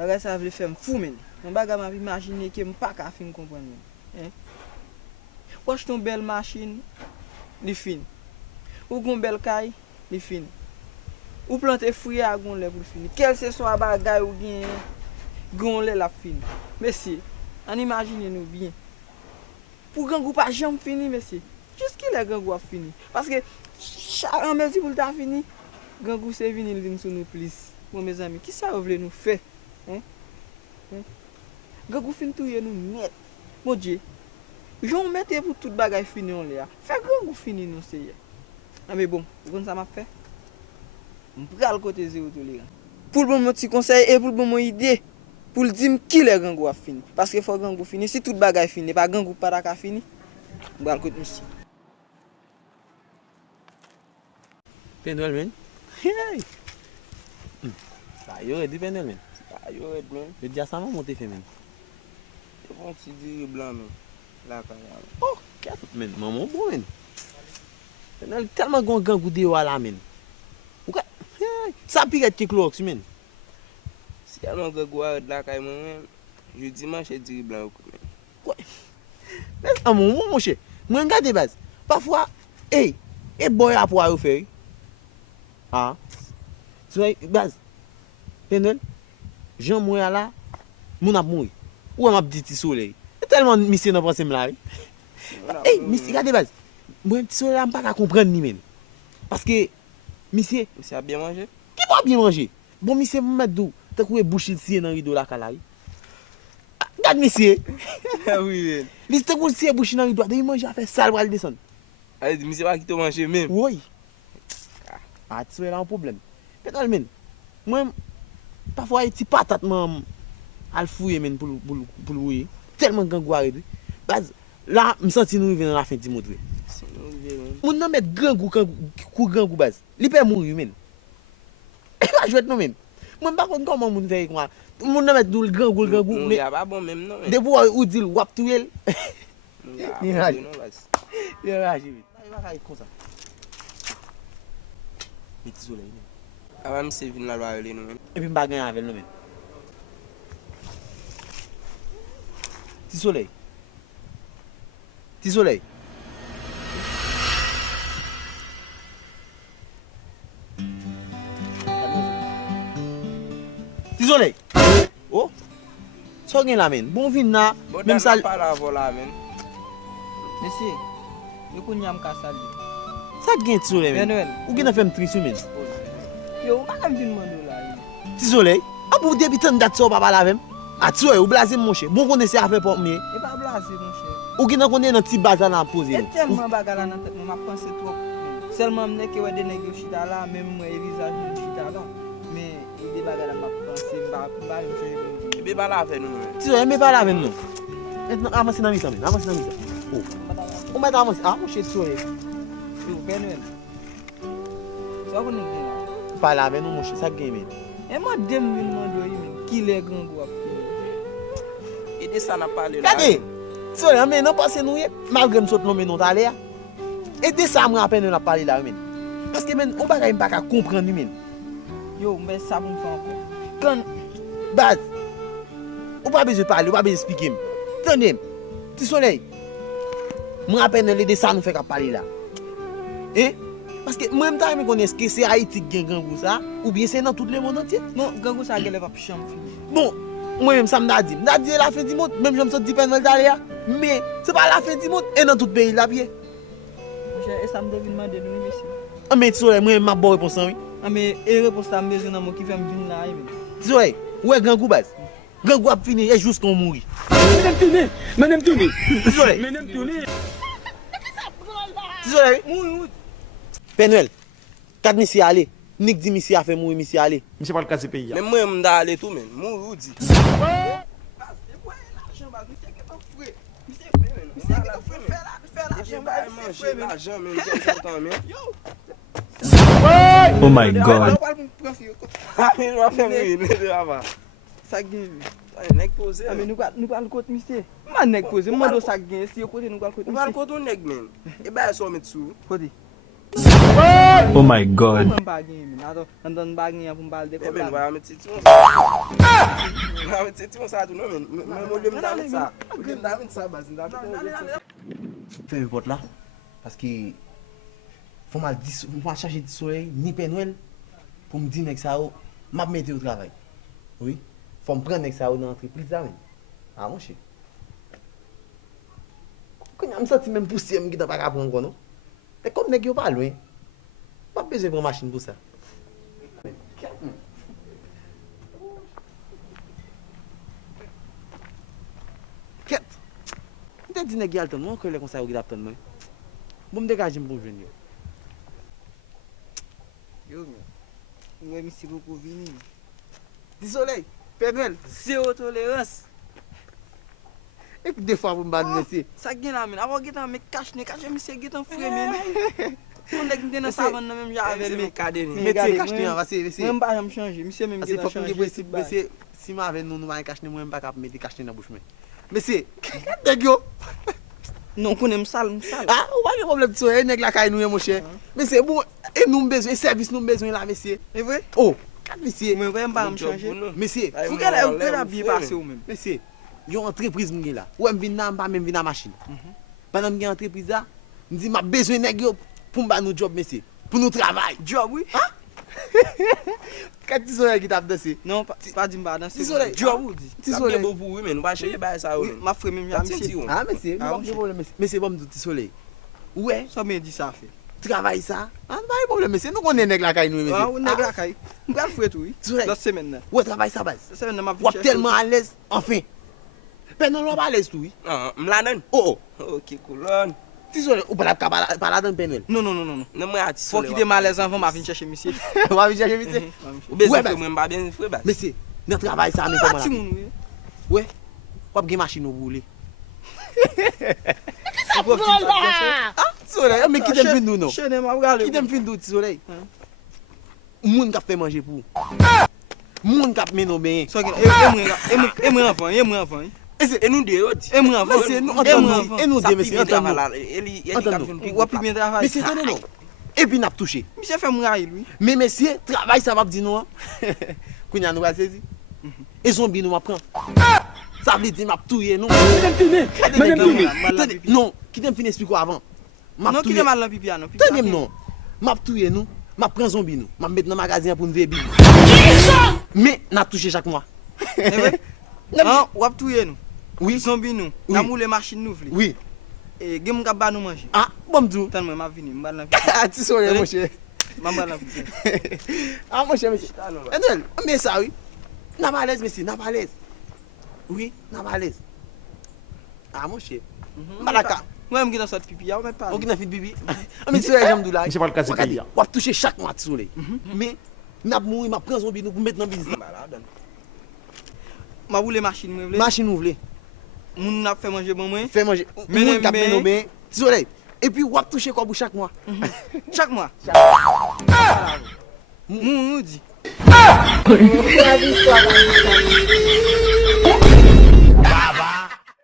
Bagay ça veut faire fou men. Mon bagay m'a imaginer que m'pas ka fin comprendre. Hein? Ou acheter une belle machine, li fin. Ou gon belle caille, li fin. Ou planter fruit à gon lè pour fini. Quel que soit bagay ou gen gon lè la fin. Monsieur, on imagine nous bien. Pour gangou pas jamais fini monsieur. Jusqu'il est gangou a fini. Parce que chaque mesure pour ta fini, gangou c'est venir vinn sur nous plus. Bon mes amis, qui ça vous voulez nous faire? Hein? Gangou fin touyer nous net. Mon Dieu. J'en mette pour toute bagay fini on là. Fait gangou fini nous c'est. Ah mais bon, vous ça m'a fait. On pral côté zéro tolérance. Pour le bon petit conseil et pour le bon idée. Pour le dire qui le gangou a fini. Parce que faut gangou fini. Si toute bagay fini, pas gangou pas ka fini. On va le côté monsieur. Penel men. Hey. Ça y est, penel men. Ça y est, blanc. Je dis ça m'a monté fait men. Tu prends petit dire blanc men. Là quand Oh, qu'est-ce men, maman bon men. Penel tellement gon gangou de là men. Ça pire que Clorox men. si y a un gangou à là quand même, je dimanche dire blanc men. Quoi? Mais à mon cher, moi regarde base. Parfois, hey, et boy à pour faire. Ah. Tu base. Penel. Jean moi là, mon a mouri. Ou m'a dit petit soleil. Tellement monsieur n'a pensé me là. Hey, monsieur regarde base. Moi petit soleil là pas comprendre ni men. Parce que monsieur a bien mangé? Qui va bien manger? Bon monsieur me mettre d'où? T'as coué bouche ici dans rideau là kala. Regarde monsieur. Ah oui. Li te koul si bouche dans rideau, il mange à faire sale pour aller descendre. Allez, monsieur va qui te manger même. Oui. Ah, tu es là un problème. Pétal men. Moi parfois il petit patate même al fouiller men pour louer. Tellement gangou arrêté. Base là, me senti nous venir dans la fin du mois. Moun nan met gangou base. Li peut mourir men. Pas jouer non men. Moi pas contre comment moun fait moi. Moun nan met dou gangou mais y a pas bon même non. De bois ou dit wap tuel. Il rage. Il rage. Il va comme ça. Mais petit soleil. Avant monsieur vinn la loi nous même. Et puis m'pa gagner avec nous men. Petit soleil. Petit soleil. Petit soleil. Oh. So gen la men. Bon vin na. Même ça. Pas la vola men. Monsieur, nous connaissons ka sali. Ça gen petit soleil men. Manuel. Ou gen a fait tri sou men. Yo, pas même vinn mando là. Petit soleil. Ah pour débutant date so papa la même. Ah tu ou blaser mon cher. Bon connaît ça fait pour moi. Et pas blaser mon cher. Ou gen connaît dans petit bazar là poser. Et tellement bagarre là dans tête, m'a pensé trop. Seulement m'ne que ouais des nèg chita là, même moi visage mon chita là. Mais il des bagarre là m'a pensé pas Et bien pas la avec nous. Tu veux pas là avec nous. Maintenant avance dans mi ça men. Avance dans mi ça. Oh. On met avance. Ah mon cher soleil. Yo, Manuel. Ça vous nous Pas là avec nous mon cher, ça gen men. et moi dem vinn mando yi men qui les gangou a Et de ça n'a parlé là. Regardez. Soleil men non passer nous malgré me saute non men non aller. Et de ça me rappelle nous la parler là men. Parce que men on bagay pas ka comprendre men. Yo, mais ça vous fait encore. Quand Base. Ou pas besoin de parler, ou pas besoin d'expliquer. Tenez, petit soleil. Je me rappelle de ça nous fait qu'à parler là. Hein? Parce que moi, je me connais que c'est Haïti qui gagne ça, ou bien c'est dans tout le monde entier. non, gangou ça gèle pas chambre fini. Bon, moi-même, ça m'a dit. M'a dit la fin du monde, même je me suis dit pendant d'aller. Mais c'est pas la fin du monde, et dans tout le pays là, bien. Et ça me devine demander nous monsieur. Ah, mais petit soleil, moi-même, ma bonne réponse, oui. Ah mais et réponse ça me besoin dans mon qui fait me venir là. Petit soleil, ouais, grand goût base. Grand goût a fini, et jusqu'on mourit. Madame Tourné. Petit soleil. Madame Tourné. Petit soleil. Penuel, quand monsieur allé, Nick dit monsieur a fait mourir, monsieur allé. Monsieur pas le cas de pays. Mais moi m'da aller tout men. Moi ou dit. Oh my God. Ça gagne. Nèg posé. Ah mais nous pas le côté monsieur. Moi nèg posé, moi do ça gagne si côté nous pas le côté. Nous va le côté nèg men. Et ba so met sou. Côté. Oh my God. Mwen pa gen men. An don bagen pou mbal dekop Men, la. wè ame titi yon sa. Ame titi yon sa tou nou men. Mwen mwen dem damit sa. Mwen dem damit sa bas. Fè mè pot la. Paske fò mal chache di soleil, ni penwel, pou m di nek sa ou, map mette ou travay. Oui? Fò m pren nek sa ou nan entreprise la men. A monshe. Kwen am senti men pousse m gita pa ka pran kono. E kom nek yo pa lwen. Pa beze pran machine pou sa. Ket. Mwen di nek yal ton mwen kwen le konsa yo gita ton mwen. Bon m degajim pou jwen yo. Yo men. Mwen misi beaucoup vini. Di soleil, penwel. Zero tolérance. E pi defwa pou m ban mesi. Sa gen la men. Awa getan me kache misi getan fwe men. Mwen dek mwen den savan nan men javel men. Kade ni. Meti kache ni an vase mesi. Mwen ba jam chanje. Misi men Ase getan fok chanje. mwen gen mesi si ma ven nou man kache ni mwen ba kap meti kache ni nan bouche men. Mesi, deg yo. Non konen msal. Ah, ou ba gen problem so e neg la kay nou e monshe. Mesi, bon, e nou mbezwen, e servis nou mbezwen la mesi. E vwe? Oh, kat mesi. Mwen vwe mba jam chanje. Mesi, Fouke la ou kwen la biye pase ou men. mesi, yon entreprise mwen gen la. Ou m vin nan mba men vin nan machine. Panan mwen gen entreprise la, m di ma bezwen neg yo pou mba nou job mesi. Pou nou travay. Job oui? Kat ti soleil ki tap desi. Non, pa di mba dan se. Ti soleil. Job ou di? Ti Sa soleil. mwen pou wè men. Ou pa cheye baye sa ou Oui, men. ma fwe men jam Titi misi. yon. Ah, mesi, Ah, mwen problem mesi. Mesi, bon ti soleil. Ouais, So men di sa fe. travay sa. An ba yon problem mesi. Nou konnen neg la kay nou mesi. Ah, ou neg la kay. Mwen kal fwe tou oui. Soleil. Lot semen nan. Ouais, travay sa base. Semen nan ma Wap telman à l'aise, enfin. Penon wap à l'aise tout, oui. Mladen. Oh, Ok, koulon. ti soleil, ou pa la dan penel. Non. Nan mwen ati Fò sole. ki de malez anvan ma vin chèche misye. Wap vijaje mesi. Ou bezè Ouais, fwe bas. mwen ba ben fwe bas. Mesi, nan travay sa, men Ah, koman ti la. moun oui. Ouais, wap gen machine ou boule. Ah, ti soleil, men ki dem fin nou nou. Chene ma wale. Ki dem fin nou, ti soleil. Moun kap fe manje pou. Moun kap menon ben. So gen, e mwen anvan. E nou de yo di. E mwen anvan. Mesi, nou E mwen anton anvan. nou, e nou de mesi, anton nou. Eli Anton kap nou. joun pi Wap pi ben travay. Mesi, non, non. E pi nap touche. Misye fè mwen ray lui. Mais messieurs, travail ça va di nou an. Kounya nou va sezi. E zombi nou ma pran. Ça veut dire m'a touye nou. Non, ki dem fin explique avant. M'a Non ki touye. de mal lan pipi an. Tendem non. M'a touye nou, m'a pran zombi nou. M'a met nan magasin pour nou bi. Mais n'a touché chaque mois. E vwe? An, wap touye nou. Oui. Zombi nou. Oui. Nan moule machine nou vli. Oui. E gen mwen kap ba nou manje. Ah, bon m'dou. Tan mwen ma vini, mbal lan pipi. Ah, ti soleil mon cher. Mbal lan pipi. Ah mon cher monsieur. Enel, mais ça oui. N'a pas à l'aise monsieur, n'a pas à l'aise. Oui, n'a pas à l'aise. Ah mon cher. Malaka. Mwen mwen gen sot pipi ya, mwen pa. On a fait bibi. Mais tu es j'aime dou là. Je parle casse pays. On va toucher chaque mois de soleil. Mais n'a mouri, m'a prend zombie nous pour mettre dans business. Ma moule machine mwen vle. Machine ouvre. Moun nap fè manje bon mwen. Fait manger. Mais Moun k'ap mais- menon ben. Soleil. Et puis on va toucher quoi pour chaque mois. Chak mwa. Moun di. La vie soit dans